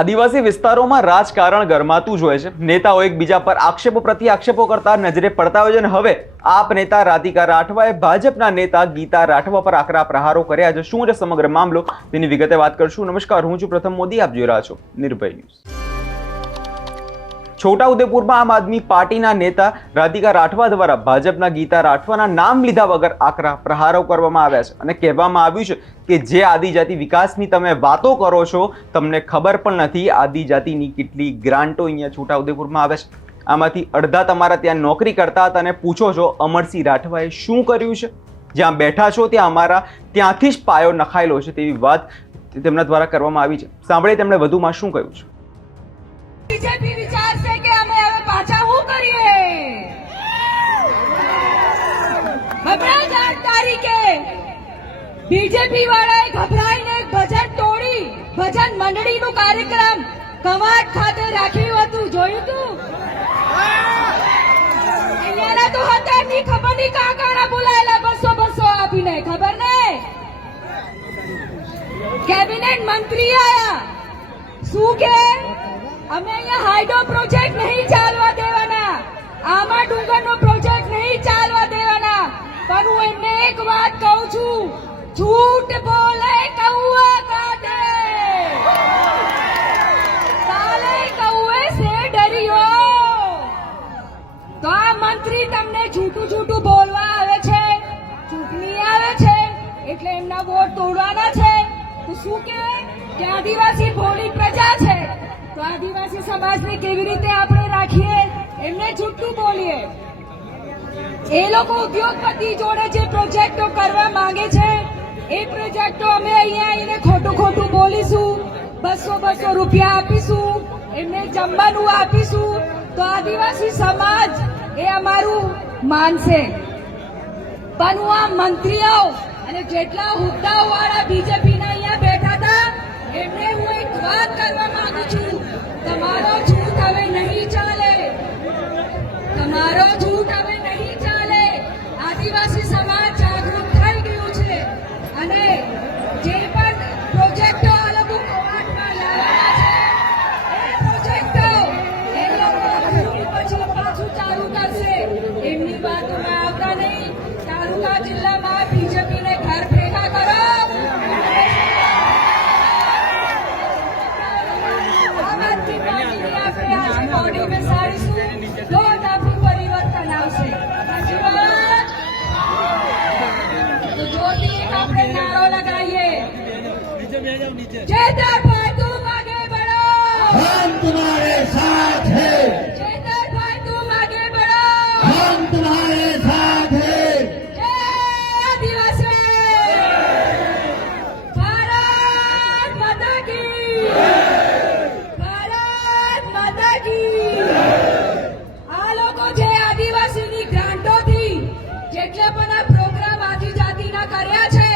આદિવાસી વિસ્તારોમાં રાજકારણ ગરમાતું જ હોય છે. નેતાઓ એકબીજા પર આક્ષેપો પ્રતિ આક્ષેપો કરતા નજરે પડતા હોય છે. અને હવે આપ નેતા રાધિકા રાઠવાએ ભાજપના નેતા ગીતા રાઠવા પર આકરા પ્રહારો કર્યા છે. શું છે સમગ્ર મામલો, તેની વિગતે વાત કરશું. નમસ્કાર, હું છું પ્રથમ મોદી, આપ જોઈ રહ્યા છો નિર્ભય ન્યૂઝ. છોટાઉદેપુરમાં આમ આદમી પાર્ટીના નેતા રાધિકા રાઠવા દ્વારા ભાજપના ગીતા રાઠવાના નામ લીધા વગર આકરા પ્રહારો કરવામાં આવ્યા છે અને કહેવામાં આવ્યું છે કે જે આદિજાતિ વિકાસની તમે વાતો કરો છો, તમને ખબર પણ નથી આદિજાતિની કેટલી ગ્રાન્ટો અહીંયા છોટાઉદેપુરમાં આવે છે. આમાંથી અડધા તમારા ત્યાં નોકરી કરતા હતા અને પૂછો છો અમરસિંહ રાઠવાએ શું કર્યું છે? જ્યાં બેઠા છો ત્યાં અમારા ત્યાંથી જ પાયો નખાયેલો છે, તેવી વાત તેમના દ્વારા કરવામાં આવી છે. સાંભળીએ તેમણે વધુમાં શું કહ્યું છે. બીજેપી વિચારશે કે અમે હવે પાછા શું કરીએ. હમણાં જ 8 તારીખે બીજેપી વાળાએ ગભરાઈને એક ભજન તોડી ભજન મંડળીનું કાર્યક્રમ કવાડ ખાતે રાખ્યું હતું, જોયું તું? અહીંયાના તો હતા ની ખબર નહીં કાકાના બોલાયેલા 200 આપીને, ખબર ને? કેબિનેટ મંત્રી આયા, શું કે અમે અહીંયા હાઇડ્રો પ્રોજેક્ટ નહીં ચાલવા દેવાના, આમાં ડુંગરનો પ્રોજેક્ટ નહીં ચાલવા દેવાના. પણ હું એમને એક વાત કહું છું, झूठ બોલે કૌવા કાટે, કાલે કૌવે સે ડરિયો. તો આ મંત્રી તમને જૂઠું બોલવા આવે છે, ચૂંટણી આવે છે એટલે એમના વોટ તોડવાના છે. તો શું કે આદિવાસી ભોળી પ્રજા છે, તો આદિવાસી સમાજને કેવી રીતે આપણે રાખીએ, એમને જૂઠું બોલીએ. એ લોકો ઉદ્યોગપતિ જોડે જે પ્રોજેક્ટો કરવા માંગે છે એ પ્રોજેક્ટો અમે અહીંયા આવીને ખોટું બોલીશું, 200 રૂપિયા આપીશું, એમને જમવાનું આપીશું, તો આદિવાસી સમાજ એ અમારું માનશે. પણ હું આ મંત્રીઓ અને જેટલા હોદ્દાઓ વાળા બીજેપીના અહીંયા બેઠા હતા એમને હું એક વાત કરવા માંગુ છું, તમારો જૂઠ હવે નહીં ચાલે, તમારો જૂઠ હવે નહીં ચાલે. આદિવાસી સમાજ જાગૃત થઈ ગયું છે અને જે પણ પ્રોજેક્ટો આ લોકો કોર્ટમાં લાવવાના છે એ પ્રોજેક્ટો એ લોકો પછી પાછું ચાલુ કરશે. એમની વાતોમાં આવતા નહીં. તાલુકા જિલ્લામાં બીજેપીને ઘર ભેગા કરો. भाई तुम आगे बढ़ो, हम तुम्हारे साथ हैं. भाई तुम आगे बढ़ो, हम तुम्हारे साथ हैं. जय आदिवासी, भारत माता की, भारत माता की. આ લોકો જે આદિવાસીની ગ્રાન્ટોથી જેટલા પણ આ પ્રોગ્રામ આદિજાતિના કર્યા છે,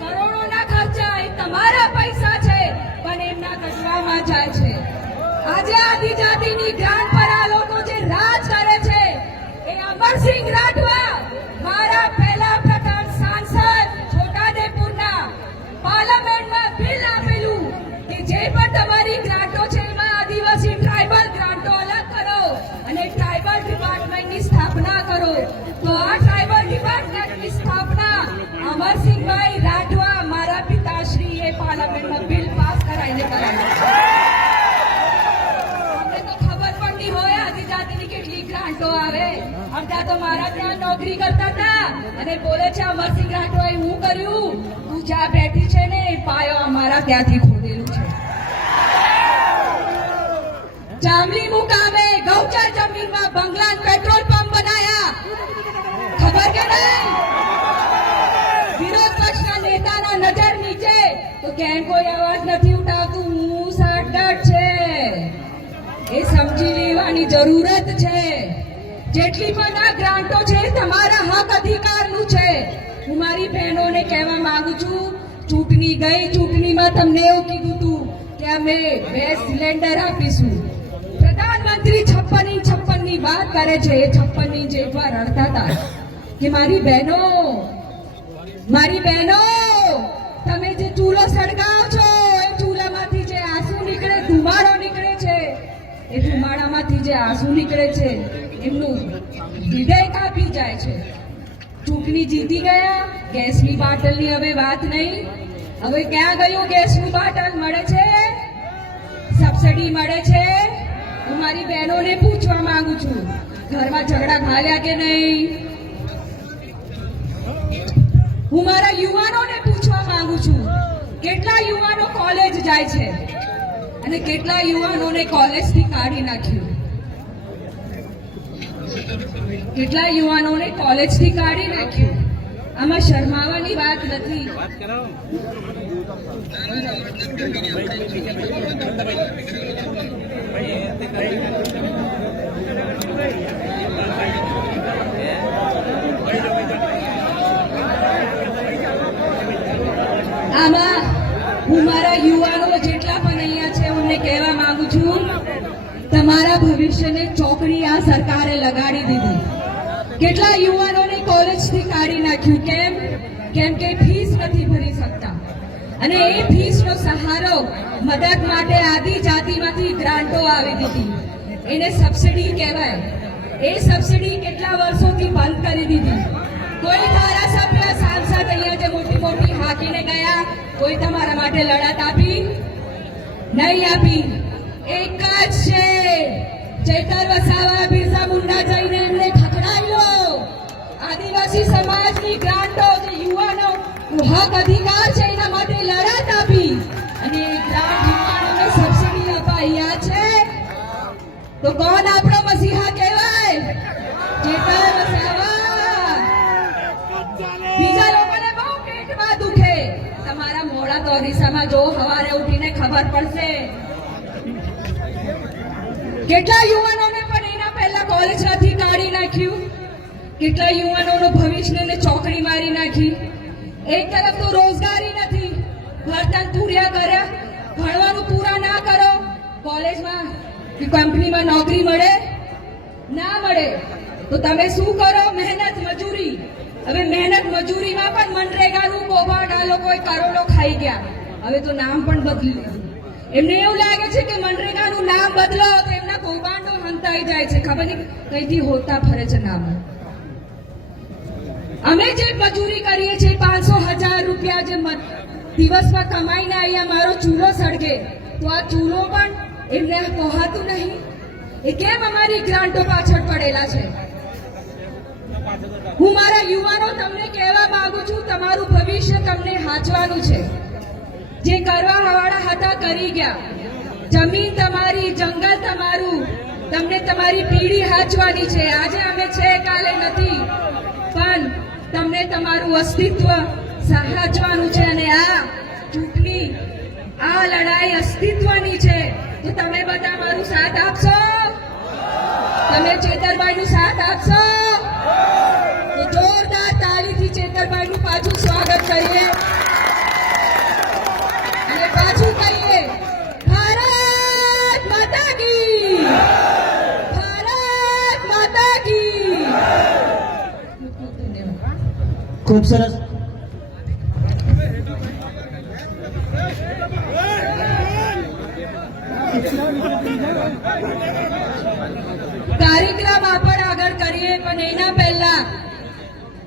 કરોડોના ખર્ચા, એ તમારા પૈસા છે પણ એમના કચરામાં જાય છે. આજે આદિજાતિની ગ્રાન્ટ પર આ લોકો જે રાજ કરે છે એ અમરસિંહ રાઠવા, મારા પહેલા પ્રધાન સાંસદ છોટાઉદેપુરના, પાર્લામેન્ટમાં બિલ આપેલું કે જે પણ તમારી ગ્રાન્ટો છે એમાં આદિવાસી ટ્રાઇબલ ગ્રાન્ટો અલગ કરો અને ટ્રાઇબલ ડિપાર્ટમેન્ટની સ્થાપના કરો. તો આ ટ્રાઇબલ ડિપાર્ટમેન્ટની સ્થાપના અમરસિંહભાઈ રાઠવા, મારા પિતાશ્રીએ પાર્લામેન્ટમાં બિલ પાસ કરાવીને કરાવ્યું. અમને તો ખબર પણ નહીં હોય આદિજાતિની કેટલી ગ્રાન્ટો આવે. અડધા તો મારા ત્યાં નોકરી કરતા હતા અને બોલે છે અમરસિંહ રાઠવાએ હું કર્યું, તું જ્યાં બેઠી છે ને એ પાયો અમારા ત્યાંથી ખોદેલું છે. જામલી મુકામે ગૌચર જમીનમાં બંગલા પેટ્રોલ પંપ બનાયા, ખબર કે નહીં? વિરોધ પક્ષના નેતાના નજર નીચે તો કેમ કોઈ અવાજ નથી ઉઠાવતું? હું સડ્ડટ છે એ સમજી લેવાની જરૂરત છે. જેટલી પણ આ ગ્રાન્ટો છે તમારા હક અધિકારનું છે. હું મારી બહેનોને કહેવા માંગુ છું, ચૂંટણીમાં તમને એવું કીધું હતું કે અમે 2 સિલિન્ડર આપીશું. પ્રધાનમંત્રી 56 ની વાત કરે છે, એ 56 ની જે એકવાર રડતા હતા કે મારી બહેનો તમે જે ચૂલો સળગાવો છો એ ચૂલામાંથી જે આંસુ નીકળે, ધુમાડો નીકળે છે, એ ધુમાડામાંથી જે આંસુ નીકળે છે એમનું હૃદય કાપી જાય છે. ચૂંટણી જીતી ગયા, ગેસની બાટલની હવે વાત નહીં. હવે ક્યાં ગયું ગેસનું બાટલ? મળે છે, સબસિડી મળે છે. હું મારી બહેનોને પૂછવા માંગુ છું, ઘરમાં ઝઘડા ઘાલ્યા કે નહીં? હું મારા યુવાનોને પૂછવા માંગુ છું, કેટલા યુવાનો કોલેજ જાય છે અને કેટલા યુવાનોને કોલેજથી કાઢી નાખ્યું? કેટલા યુવાનોને કોલેજથી કાઢી નાખ્યું? આમાં શરમાવાની વાત નથી. આમાં હું મારા યુવાનો જેટલા પણ અહીંયા છે એમને કહેવા માંગુ છું, તમારા ભવિષ્યને ચોકડી આ સરકારે લગાડી દીધી. કેટલા યુવાનોને કોલેજથી કાઢી નાખ્યું? કેમ કે ફીસ નથી ભરી શકતા, અને એ ફીસનો સહારો મદદ માટે આદિજાતિમાંથી ગ્રાન્ટો આવી દીધી, એને સબસિડી કહેવાય. એ સબસિડી કેટલા વર્ષોથી બંધ કરી દીધી. કોઈ ધારાસભ્ય સાંસદ અહીંયા જે મોટી મોટી હાકીને ગયા, કોઈ તમારા માટે લડત આપી? નહીં આપી. એક જ છે, ચેતર વસાવા બિરસા મુંડા જઈને એમને ખખડાવી લો. આદિવાસી સમાજની ગ્રાન્ટો, જે યુવાનો હક અધિકાર છે એના માટે લડત આપી, અને એ ગ્રાન્ટ યુવાનોને સબસિડી અપાયા છે. તો કોણ આપણો મસીહા કહેવાય? ચેતર વસાવા. બીજા લોકોને બહુ પેટમાં દુખે, તમારા મોડા તો દિશામાં જો સવારે ઉઠીને ખબર પડશે. કેટલા યુવાનોને પણ એના પહેલા કોલેજ નથી કાઢી નાખ્યું? કેટલા યુવાનોનું ભવિષ્યને ચોકડી મારી નાખી? એક તરફ તો રોજગારી નથી, વર્તન પૂર્યા કર્યા, ભણવાનું પૂરા ના કરો, કોલેજમાં કે કંપનીમાં નોકરી મળે ના મળે તો તમે શું કરો? મહેનત મજૂરી. હવે મહેનત મજૂરીમાં પણ મનરેગાનું કૌભાંડ આ લોકોએ કરોડો ખાઈ ગયા. હવે તો નામ પણ બદલી લીધું. એમને એવું લાગે છે કે મનરેગાનું નામ બદલો તો એમના કૌભાંડો હંતાઈ જાય છે. ખબર નહીં કઈથી હોતા ફરે છે નામ. અમે જે મજૂરી કરીએ છીએ 500,000 રૂપિયા જે દિવસમાં કમાઈને અહીંયા મારો ચૂલો સળગે, તો આ ચૂલો પણ એમને પોહાતું નહીં. એ કેમ અમારી ગ્રાન્ટો પાછળ પડેલા છે? હું મારા યુવાનો તમને કહેવા માંગુ છું, તમારું ભવિષ્ય તમને હાચવાનું છે. જે કરવા વાળા હતા કરી ગયા. જમીન તમારી, જંગલ તમારું, તમને તમારી પીઢી હાચવાની છે. આજે અમે છે, કાલે નથી, પણ તમને તમારું અસ્તિત્વ સાચવાનું છે. અને આ ચૂંટણી, આ લડાઈ અસ્તિત્વની છે. તો તમે બધા મારું સાથ આપશો? તમે ચેતરભાઈનું સાથ આપશો? તો જોરદાર તાળીથી ચેતરભાઈનું પાછું સ્વાગત કરીએ અને પાછું કહીએ, ભારત માતા કી, ભારત માતા કી. ખૂબ સરસ. કાર્યક્રમ આપણે આગળ કરીએ, પણ એના પહેલા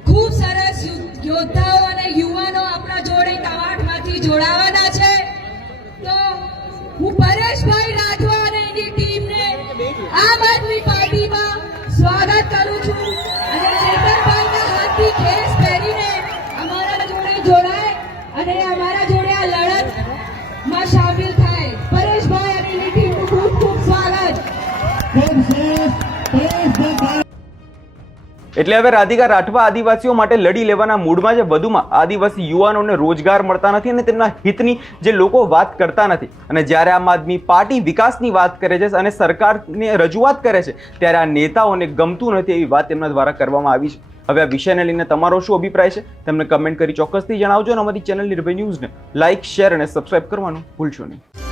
ખૂબ સરસ યોદ્ધાઓ અને યુવાનો આપણા જોડે કવાંટમાંથી જોડાવાના છે. તો હું પરેશભાઈ રાઠવા અને એની ટીમને આમ આદમી પાર્ટીમાં સ્વાગત કરું છું, અને ચેતરભાઈના હાથથી ખેસ પહેરીને અમારા જોડે જોડાય અને અમારા જોડે આ લડતમાં સામેલ થાય. પરેશભાઈ અને એની ટીમનું ખૂબ ખૂબ સ્વાગત. ખૂબ સરસ. પરેશભાઈ એટલે હવે રાધિકા રાઠવા આદિવાસીઓ માટે લડી લેવાના મૂડમાં છે. વધુમાં આદિવાસી યુવાનોને રોજગાર મળતા નથી અને તેમના હિતની જે લોકો વાત કરતા નથી. અને જ્યારે આમ આદમી પાર્ટી વિકાસની વાત કરે છે અને સરકારને રજૂઆત કરે છે, ત્યારે આ નેતાઓને ગમતું નથી એવી વાત તેમના દ્વારા કરવામાં આવી છે. હવે આ વિષયને લઈને તમારો શું અભિપ્રાય છે તમને કમેન્ટ કરી ચોક્કસથી જણાવજો અને અમારી ચેનલ નિર્ભય ન્યૂઝને લાઇક, શેર અને સબસ્ક્રાઇબ કરવાનું ભૂલશો નહીં.